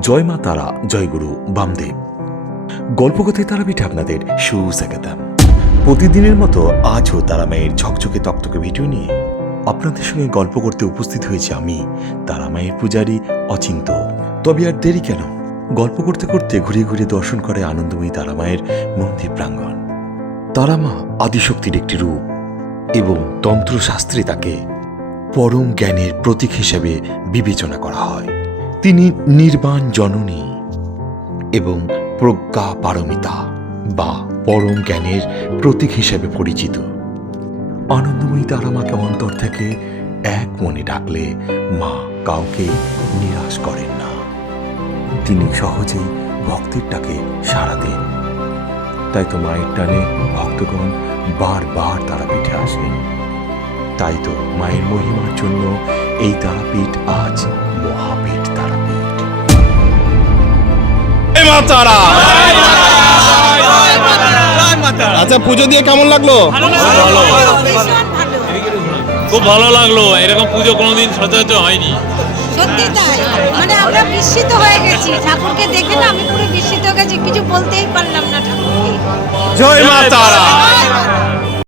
জয় মা তারা, জয় গুরু বামদেব। গল্পকথায় তারাপীঠে আপনাদের সুস্বাগতম। প্রতিদিনের মতো আজও তারা মায়ের ঝকঝকে তকতকে ভিডিও নিয়ে আপনাদের সঙ্গে গল্প করতে উপস্থিত হয়েছে আমি, তারা মায়ের পূজারী অচিন্ত। তবে আর দেরি কেন, গল্প করতে করতে ঘুরিয়ে ঘুরিয়ে দর্শন করে আনন্দময়ী তারা মায়ের মন্দির প্রাঙ্গণ। তারা মা আদিশক্তির একটি রূপ এবং তন্ত্রশাস্ত্রে তাকে পরম জ্ঞানের প্রতীক হিসেবে বিবেচনা করা হয়। তিনি নির্বাণ জননী এবং প্রজ্ঞা পারমিতা বা পরম জ্ঞানের প্রতীক হিসেবে পরিচিত। আনন্দময়ী তারা মাকে অন্তর থেকে এক মনে ডাকলে মা কাউকে নিরাশ করেন না। তিনি সহজেই ভক্তের ডাকে সাড়া দেন। তাই তো মায়ের টানে ভক্তগণ বারবার তারাপীঠে আসেন। তাই তো মায়ের মহিমার জন্য এই তারাপীঠ আজ মহাপীঠ তারাপীঠ। আচ্ছা, পুজো দিয়ে কেমন লাগলো? খুব ভালো লাগলো। এরকম পুজো কোনোদিন সচরাচর হয়নি। সত্যি তাই, মানে আমরা বিস্মিত হয়ে গেছি। ঠাকুরকে দেখে না আমি পুরো বিস্মিত হয়ে গেছি, কিছু বলতেই পারলাম না ঠাকুরকে। জয় মা তারা।